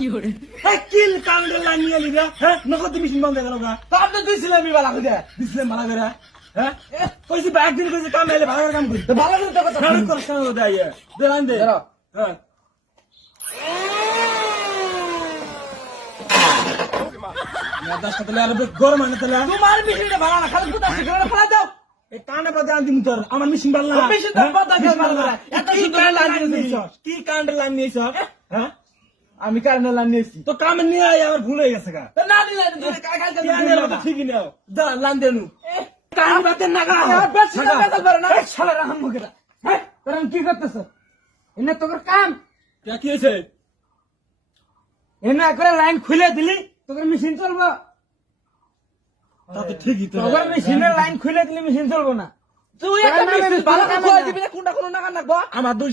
কিল counter line নিয়ে লিগা হ্যাঁ নগদ মেশিন বন্ধ গেল গা তো আপনি দিয়েছিলেন আমি বালা করে দিছিলাম ভালো করে হ্যাঁ কইছি ব্যাগ দিন কইছি কাম এলে ভালো করে কাম করি তো ভালো করে তো কথা খারাপ করছ না দে আইয়া দে লাইন দে ধরো। হ্যাঁ দশটা তাহলে আর গরম আনে তাহলে তোমার মেশিনটা ভালো না খালি কোথা থেকে ফেলা দাও এই টানা বাদে আনদিম তোর আমার মেশিন ভালো না মেশিন তো বাদ দাও ভালো করে এত কি সুন্দর লাইন দিয়েছিস কি কাউন্টার লাইন নিয়েছ হ্যাঁ আমি কারেন্টের লাইন নিয়েছি তো কাম নিয়ে আই আমার ভুল হয়ে গেছে গা তো না দিলে কাল ঠিকই নাও দা লাইন দেনু কাম বাতে নাগা বেশি না বেতাল পারে না এই শালা রাহাম মুখেরা হ্যাঁ তোরা কি করতেছ এনে তোর কাম কি হয়েছে এনে করে লাইন খুলে দিলি তোর মেশিন চলবো তা তো ঠিকই তো তোর মেশিনের লাইন খুলে দিলি মেশিন চলবো না তুই একটা মেশিন ভালো করে দিবি না কোনটা কোন না কান রাখবো আমার